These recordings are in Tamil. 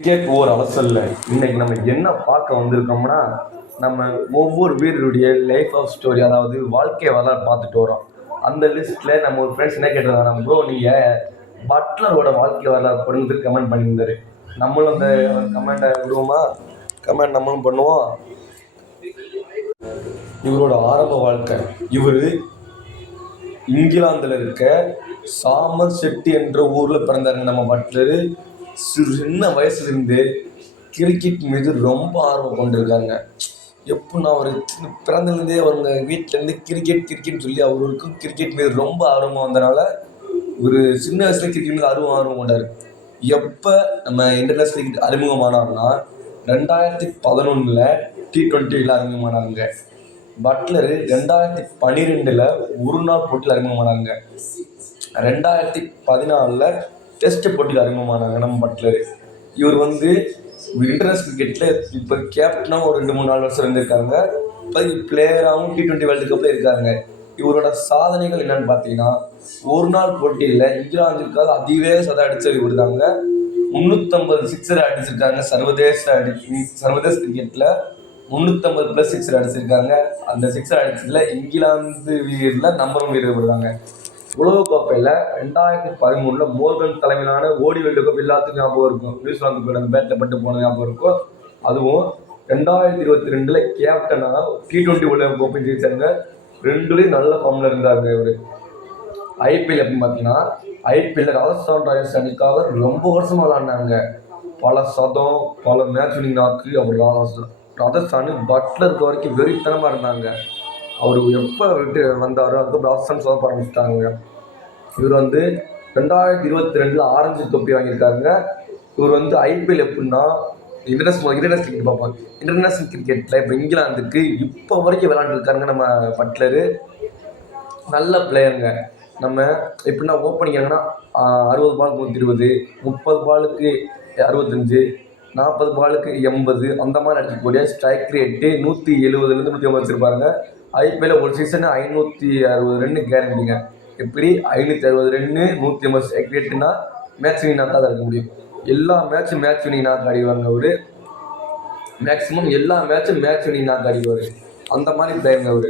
கிரிக்கெட் ஓர் அலசல்ல இன்னைக்கு நம்ம என்ன பார்க்க வந்திருக்கோம்னா, நம்ம ஒவ்வொரு வீரருடைய லைஃப் ஆஃப் ஸ்டோரி, அதாவது வாழ்க்கை வரலாறு பார்த்துட்டு வரோம். அந்த லிஸ்ட்ல நம்ம ஒரு ஃப்ரெண்ட்ஸ் என்ன கேட்டிருந்தாங்க, ப்ரோ நீங்க பட்லரோட வாழ்க்கை வரலாறு போடுங்க கமெண்ட் பண்ணியிருந்தாரு. நம்மளும் அந்த கமெண்டை விடுவோமா? கமெண்ட் நம்மளும் பண்ணுவோம். இவரோட ஆரம்ப வாழ்க்கை, இவர் இங்கிலாந்துல இருக்க சாமர் செட்டி என்ற ஊர்ல பிறந்தாரு நம்ம பட்லரு. சின்ன வயசுலேருந்து கிரிக்கெட் மீது ரொம்ப ஆர்வம் கொண்டிருக்காங்க. எப்படின்னா அவர் பிறந்ததுலேருந்தே அவங்க வீட்டிலேருந்து கிரிக்கெட் கிரிக்கெட்னு சொல்லி அவருக்கும் கிரிக்கெட் மீது ரொம்ப ஆர்வமாக வந்தனால ஒரு சின்ன வயசுல கிரிக்கெட் மீது ஆர்வம் கொண்டார். எப்போ நம்ம இன்டர்நேஷ்னல் கிரிக்கெட் அறிமுகமானார்னா 2011 T20 அறிமுகமானாங்க. பட்லரு 2012 ஒரு நாள் போட்டியில் அறிமுகமானாங்க. 2014 டெஸ்ட் போட்டியில் அறிமுகமானாங்க நம்ம பட்லரு. இவர் இன்டர்நேஷ்னல் கிரிக்கெட்டில் இப்போ கேப்டனாக ஒரு 2-3 வருஷம் இருந்திருக்காங்க. இப்போ பிளேயராகவும் T20 வேர்ல்டு கப்பில் இருக்காங்க. இவரோட சாதனைகள் என்னன்னு பார்த்தீங்கன்னா, ஒரு நாள் போட்டியில் இங்கிலாந்துக்காக அதிவேக சதம் அடித்தது இவர் தாங்க. 350 சிக்ஸர் அடிச்சிருக்காங்க. சர்வதேச கிரிக்கெட்டில் 350+ சிக்ஸர் அடிச்சிருக்காங்க. அந்த சிக்ஸர் அடிச்சதில் இங்கிலாந்து வீரரில் நம்பர் 1 வீரர் வருவாங்க. உலகக்கோப்பையில் 2013 மோர்கன் தலைமையிலான ஓடி வேர்ல்டு கப் எல்லாத்துக்கும் ஞாபகம் இருக்கும். நியூசிலாந்து போய் அந்த பேட்டில் பட்டு போன ஞாபகம் இருக்கும். அதுவும் 2022 கேப்டனாக T20 உலக கோப்பை ஜெயிச்சாங்க. 2லேயும் நல்ல ஃபார்மில் இருந்தாங்க இவர். ஐபிஎல் அப்படின்னு பார்த்தீங்கன்னா, ஐபிஎல் ராஜஸ்தான் ராயல்ஸ் அணிக்காக ரொம்ப வருஷமாக விளாண்டாங்க. பல சதம், பல மேட்ச் வினிங் நாக்கு. அவர் ராஜஸ்தான் பட்லருக்கு வரைக்கும் வெறித்தனமாக இருந்தாங்க. அவர் எப்போ விட்டு வந்தாரோ அதுக்கு ராஜஸ்தான் சோதப்ப ஆரம்பிச்சிட்டாங்க. இவர் 2022 ஆரஞ்சு தொப்பி வாங்கியிருக்காங்க. இவர் ஐபிஎல் எப்படின்னா இன்டர்நேஷ்னல் கிரிக்கெட் பார்ப்பாங்க. இன்டர்நேஷ்னல் கிரிக்கெட்டில் இப்போ இங்கிலாந்துக்கு இப்போ வரைக்கும் விளையாண்டுருக்காருங்க நம்ம பட்லரு. நல்ல பிளேயருங்க. நம்ம எப்படின்னா ஓப்பனிங் என்னன்னா 60 பாலுக்கு 120, 30 பாலுக்கு 65, 40 பாலுக்கு 80 அந்த மாதிரி அடிக்கக்கூடிய ஸ்ட்ரைக் ரேட்டு 170 180 வச்சுருப்பாருங்க. ஐபிஎல் ஒரு சீசனு 560 ரன்னு கேரண்டிங்க. எப்படி 560 ரன்னு 180 ஸ்ட்ரைக் ரேட்டுன்னா மேட்ச் வினிங் நாக்காக தான் இருக்க முடியும். எல்லா மேட்சும் மேட்ச் வினிங் நாக்கு அடிவாங்க அவர். மேக்ஸிமம் எல்லா மேட்சும் மேட்ச் வினிங் நாக்கு அடிவார். அந்த மாதிரி பிளேயருங்க அவர்.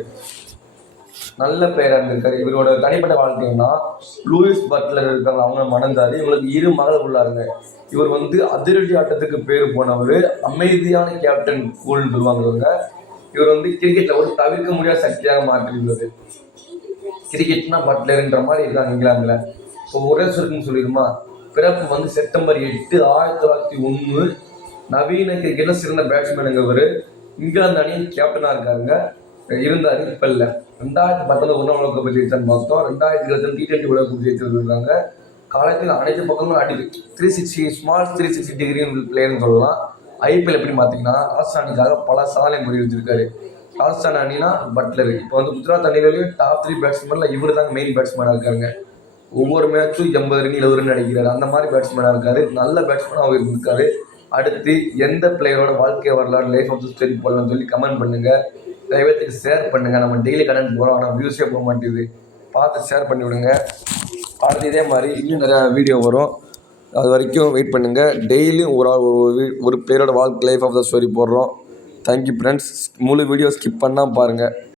நல்ல பிளேயராக இருந்திருக்காரு. இவரோட தனிப்பட்ட வாழ்க்கைன்னா, லூயிஸ் பட்லர் இருக்காங்க, அவங்க மணந்தாரு. இவங்களுக்கு 2 மகள் உள்ளாருங்க. இவர் அதிரடி ஆட்டத்துக்கு பேர் போனவர். அமைதியான கேப்டன் கூல்னு சொல்லுவாங்க. இவர் கிரிக்கெட்டில் ஒரு தவிர்க்க முடியாத சக்தியாக மாற்றியுள்ளது. கிரிக்கெட்னா பட்லர்ன்ற மாதிரி இருக்காங்க இங்கிலாந்துல. இப்போ ஒரே சுருக்குன்னு சொல்லிடுமா, பிறப்பு செப்டம்பர் 8, 1901. நவீன கிரிக்கெட்டில் சிறந்த பேட்ஸ்மேனுங்க இவர். இங்கிலாந்து அணியின் கேப்டனாக இருக்காருங்க. இருந்தார், இப்போ இல்லை. 2019 உலக கோப்பை ஜெயிச்சான்னு பார்த்தோம். 2022 T20 உலக கோப்பை ஜெயிச்சிருக்காங்க. காலத்தில் அனைத்து பக்கங்களும் அடி 360 டிகிரி பிளேயர்னு சொல்லலாம். ஐபிஎல் எப்படி பார்த்தீங்கன்னா, ராஜஸ்தான் அணிக்காக பல சாதனை புரிவிச்சிருக்காரு. ராஜஸ்தான் அணினா பட்லர். இப்போ குஜராத் அணிகளையும் டாப் 3 பேட்ஸ்மேனில் இவர் தாங்க மெயின் பேட்ஸ்மேனாக இருக்காங்க. ஒவ்வொரு மேட்சும் 80 ரன் 70 ரன் அடிக்கிறாரு. அந்த மாதிரி பேட்ஸ்மேனாக இருக்காரு. நல்ல பேட்ஸ்மேனாக அவர் இருக்காரு. அடுத்து எந்த பிளேயரோட வாழ்க்கை வரலாறு லைஃப் ஆஃப் த ஸ்டோரி போடலாம்னு சொல்லி கமெண்ட் பண்ணுங்கள். தயவுக்கு ஷேர் பண்ணுங்கள். நம்ம டெய்லி கண்டென்ட் போகிறோம், ஆனால் வியூஸே போக மாட்டேங்குது. பார்த்து ஷேர் பண்ணி விடுங்க. அடுத்து இதே மாதிரி இன்னும் நிறையா வீடியோ வரும். அது வரைக்கும் வெயிட் பண்ணுங்கள். டெய்லியும் ஒரு பிளேயரோட வாழ்க்கை லைஃப் ஆஃப் த ஸ்டோரி போடுறோம். Thank you friends. முழு வீடியோ ஸ்கிப் பண்ணால் பாருங்கள்.